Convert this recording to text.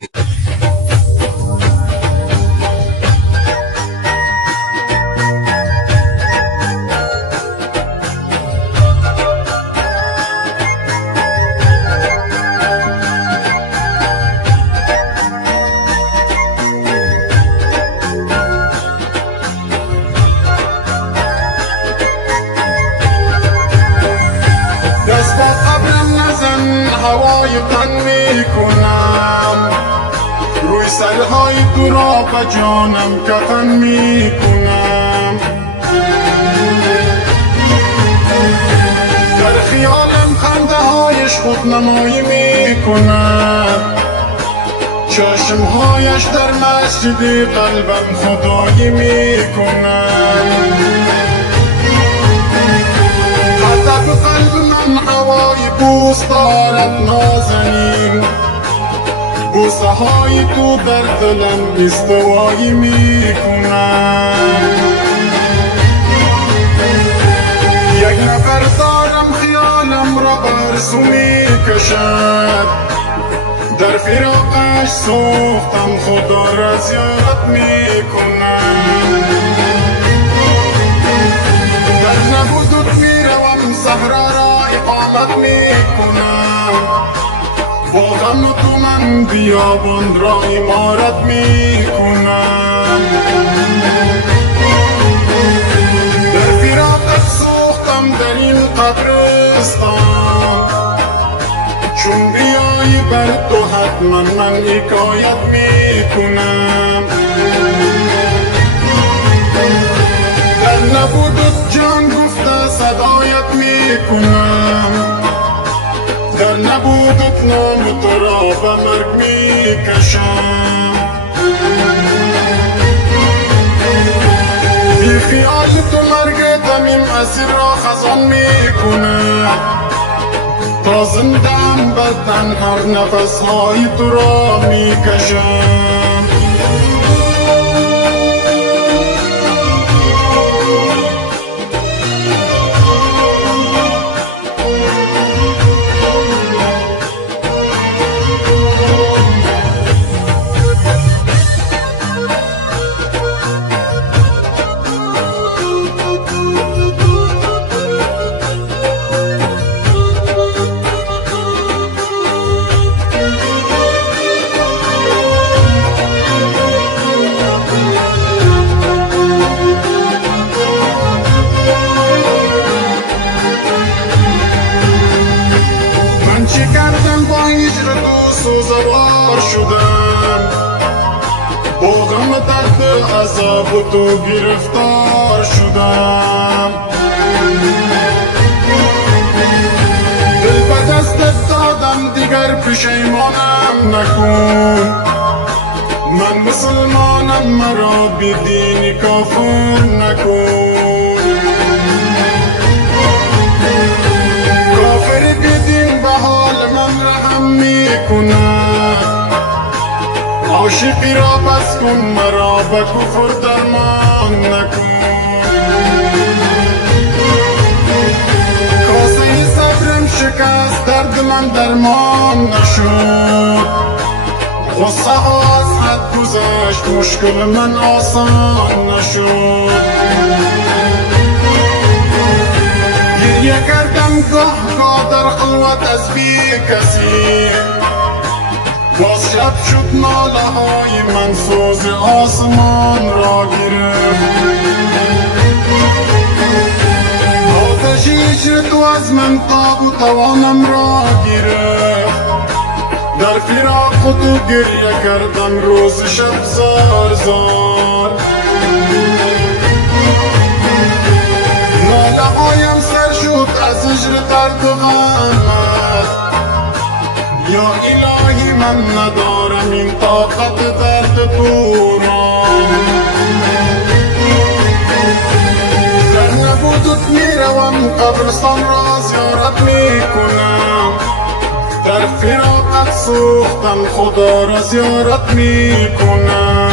دست با ابرم نزن هوای تن می کنم، روی سرهای تو را به جانم کفن می کنم. در خیالم خنده هایش خود نمایی می کند، چشمهایش در مسجد قلبم خدایی می کند. حتی قلب من هوای بوس دارد نازنین، بوسه های تو در دلم استوایی می کنم. یک نفر دارم خیالم را برسو می کشد، در فراقش سوختم خدا را زیارت می کنم. در نبودت می روم صحرا را اقامت می کنم، با غم تو من بیابان را عمارت می کنم. در فراقت سوختم در این قبرستان، چون بیایی بر تو حتما من حکایت می کنم. در نبودت جان گفته صدایت می کنم، در نبودت نام تو را به مرگ می کشم. بی خیال تو مرگ تمیم اسیر را خزان می کند، تا زندم بر تن هر نفس های تو را می کشم. چه کردم با هجر تو سوزوار شدم، با غم درد عذاب تو گرفتار شدم. دل به دستت دادم دیگر پشیمانم نکن، من مسلمانم مرا بی دین کافر نکن. کافر بی دین به حال من رحم می کند، عاشقی را بس کن مرا به کفر درمان نکن. کاسه صبرم شکست درد من درمان نشد، غصه ها از حد گذشت مشکل من آسان نشد. گریه کردم گاه در خلوت از بی کسی، باز شب شد ناله های من سوز آسمان را گرفت. آتش هجر تو از من تاب و توانم را گرفت، در فراق تو گریه کردم روز شب زار زار. ناله هایم سر شد از هجر درد و غمت، یا الهی من ندارم این طاقت درد تو را. در نبودت می روم قبرستان را زیارت می کنم، در فراقت سوختم خدا را زیارت می کنم.